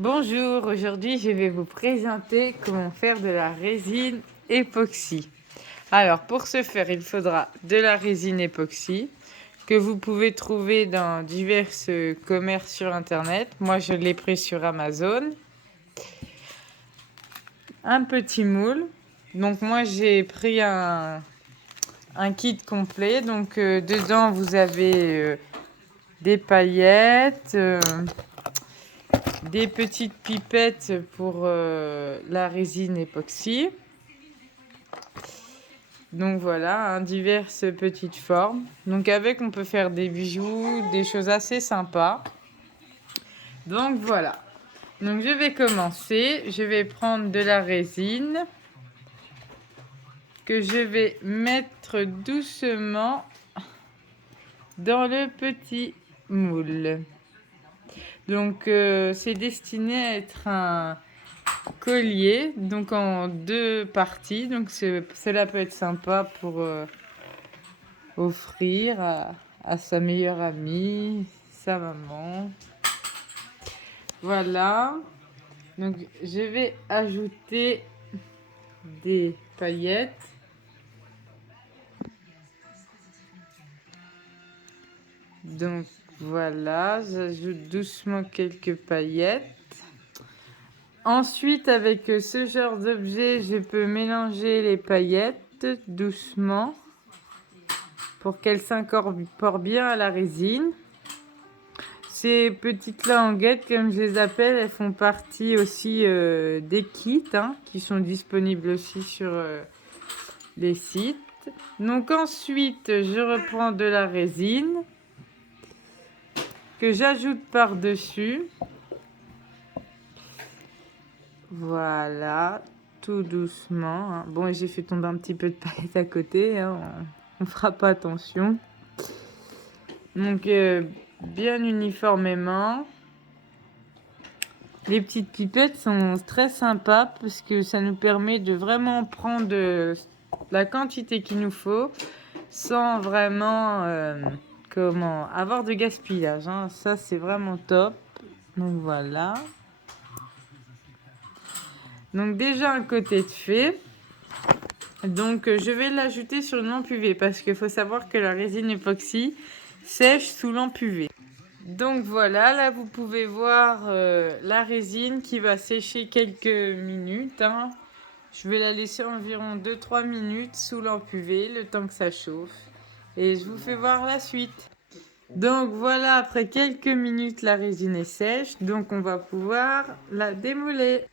Bonjour, aujourd'hui je vais vous présenter comment faire de la résine époxy. Alors pour ce faire, il faudra de la résine époxy que vous pouvez trouver dans divers commerces sur internet. Moi je l'ai pris sur Amazon. Un petit moule. Donc moi j'ai pris un kit complet. Donc dedans vous avez des paillettes. Des petites pipettes pour la résine époxy. Donc voilà, diverses petites formes. Donc avec, on peut faire des bijoux, des choses assez sympas. Donc voilà. Donc je vais commencer. Je vais prendre de la résine que je vais mettre doucement dans le petit moule. Donc c'est destiné à être un collier, donc en deux parties. Donc cela peut être sympa pour offrir à sa meilleure amie, sa maman. Voilà. Donc je vais ajouter des paillettes. Donc voilà, j'ajoute doucement quelques paillettes. Ensuite, avec ce genre d'objet, je peux mélanger les paillettes doucement pour qu'elles s'incorporent bien à la résine. Ces petites languettes, comme je les appelle, elles font partie aussi des kits qui sont disponibles aussi sur les sites. Donc ensuite, je reprends de la résine que j'ajoute par-dessus. Voilà, tout doucement. Bon, j'ai fait tomber un petit peu de paillettes à côté, on fera pas attention. Donc, bien uniformément. Les petites pipettes sont très sympas parce que ça nous permet de vraiment prendre la quantité qu'il nous faut sans vraiment avoir de gaspillage. Ça, c'est vraiment top. Donc, voilà. Donc déjà un côté de fait. Donc je vais l'ajouter sur une lampe UV parce qu'il faut savoir que la résine époxy sèche sous lampe UV. Donc voilà, là vous pouvez voir la résine qui va sécher quelques minutes. Je vais la laisser environ 2-3 minutes sous lampe UV, le temps que ça chauffe. Et je vous fais voir la suite. Donc voilà, après quelques minutes, la résine est sèche. Donc on va pouvoir la démouler.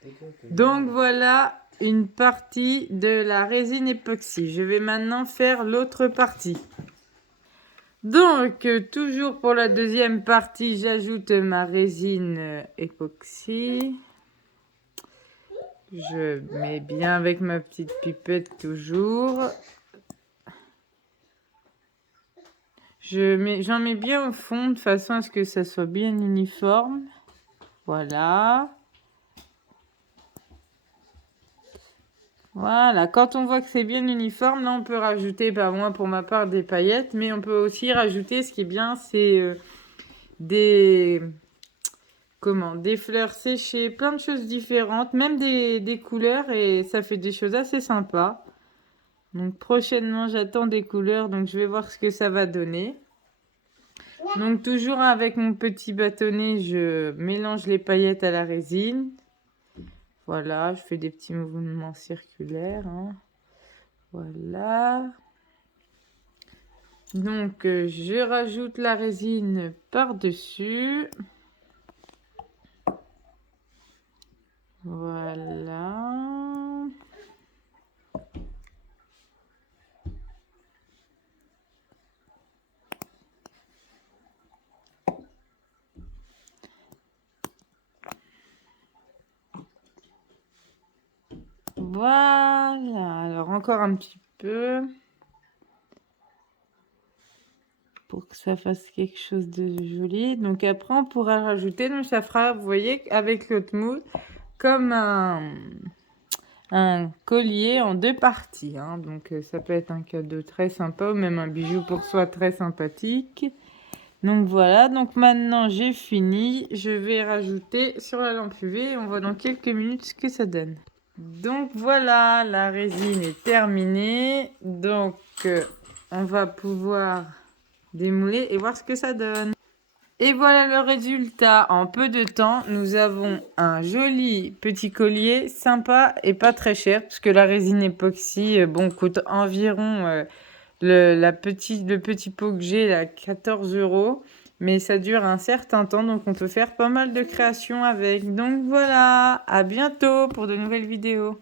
Donc voilà une partie de la résine époxy. Je vais maintenant faire l'autre partie. Donc toujours pour la deuxième partie, j'ajoute ma résine époxy. Je mets bien avec ma petite pipette toujours. J'en mets bien au fond de façon à ce que ça soit bien uniforme. Voilà. Voilà, quand on voit que c'est bien uniforme, là on peut rajouter, moi pour ma part, des paillettes, mais on peut aussi rajouter, ce qui est bien, c'est des fleurs séchées, plein de choses différentes, même des couleurs, et ça fait des choses assez sympas. Donc prochainement, j'attends des couleurs, donc je vais voir ce que ça va donner. Donc toujours avec mon petit bâtonnet, je mélange les paillettes à la résine. Voilà, je fais des petits mouvements circulaires. Voilà. Donc, je rajoute la résine par-dessus. Voilà. Voilà. Alors, encore un petit peu. Pour que ça fasse quelque chose de joli. Donc après, on pourra rajouter, donc ça fera, vous voyez, avec l'autre moule, comme un collier en deux parties. Donc ça peut être un cadeau très sympa ou même un bijou pour soi très sympathique. Donc voilà, donc maintenant j'ai fini. Je vais rajouter sur la lampe UV et on voit dans quelques minutes ce que ça donne. Donc voilà, la résine est terminée. Donc on va pouvoir démouler et voir ce que ça donne. Et voilà le résultat. En peu de temps, nous avons un joli petit collier sympa et pas très cher parce que la résine époxy coûte environ le petit pot que j'ai là 14 €. Mais ça dure un certain temps, donc on peut faire pas mal de créations avec. Donc voilà, à bientôt pour de nouvelles vidéos.